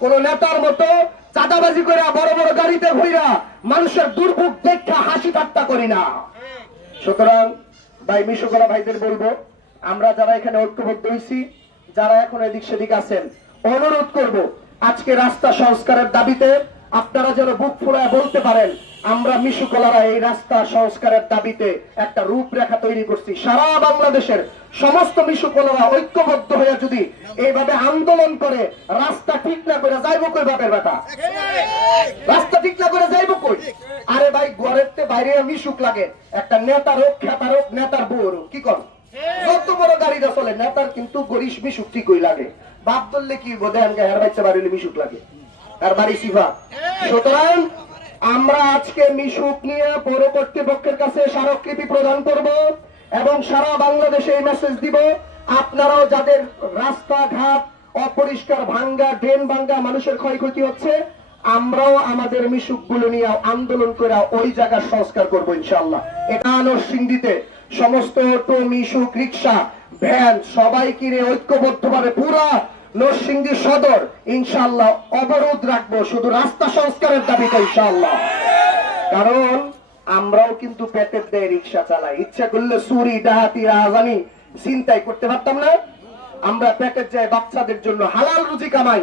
কোন নেতার মতো চাঁদাবাজি করে বড় বড় গাড়িতে ঘুরা মানুষের দুর্ভোগ দেখা হাসি ঠাট্টা করি না। সুতরাং ভাই মিশুকলা ভাইদের বলবো, আমরা যারা এখানে ঐক্যবদ্ধ হয়েছি, যারা এখন এদিক সেদিক আছেন, অনুরোধ করব আজকে রাস্তা সংস্কারের দাবিতে আপনারা যেন বুক ফুলায় বলতে পারেন আমরা মিশুকলারা এই রাস্তা সংস্কারের দাবিতে একটা রূপরেখা তৈরি করছি। সারা বাংলাদেশের সমস্ত মিশুকলারা ঐক্যবদ্ধ হয়ে যদি এইভাবে আন্দোলন করে রাস্তা ঠিক না করে যাইবো কই বাপের বেটা, রাস্তা ঠিক না করে যাইবো কই? আরে ভাই ঘরের বাইরে মিশুক লাগে, একটা নেতার হোক খেতার হোক নেতার বউর হোক, কি কর যত বড় গাড়িটা চলে নেতার কিন্তু গরিশ মিশুক ঠিকই লাগে। বাপ ধরলে কি বোধ হয় হের বাচ্চা বাড়িলে মিশুক লাগে, আর বাড়ি সিফা। সুতরাং আমরা আজকে মিশুক নিয়ে পৌর কর্তৃপক্ষের কাছে স্মারকলিপি প্রদান করব এবং সারা বাংলাদেশে এই মেসেজ দিব, আপনারাও যাদের রাস্তাঘাট অপরিষ্কার, ভাঙ্গা ড্রেন ভাঙ্গা, মানুষের ক্ষয়ক্ষতি হচ্ছে, আমরাও আমাদের মিশুক গুলো নিয়ে আন্দোলন করে ওই জায়গার সংস্কার করবো ইনশাআল্লাহ। এটা নরসিংদীতে সমস্ত অটো, মিশুক, রিক্সা, ভ্যান সবাই কিনে ঐক্যবদ্ধভাবে পুরা নরসিংদী সদর ইনশাআল্লাহ অবরোধ রাখবো শুধু রাস্তা সংস্কারের দাবিতে ইনশাআল্লাহ। কারণ আমরাও কিন্তু পেটের দেয় রিক্সা চালাই, ইচ্ছা করলে চুরি ডাহাতি রাজানি চিন্তাই করতে পারতাম না? আমরা পেটের যায় বাচ্চাদের জন্য হালাল রুজি কামাই,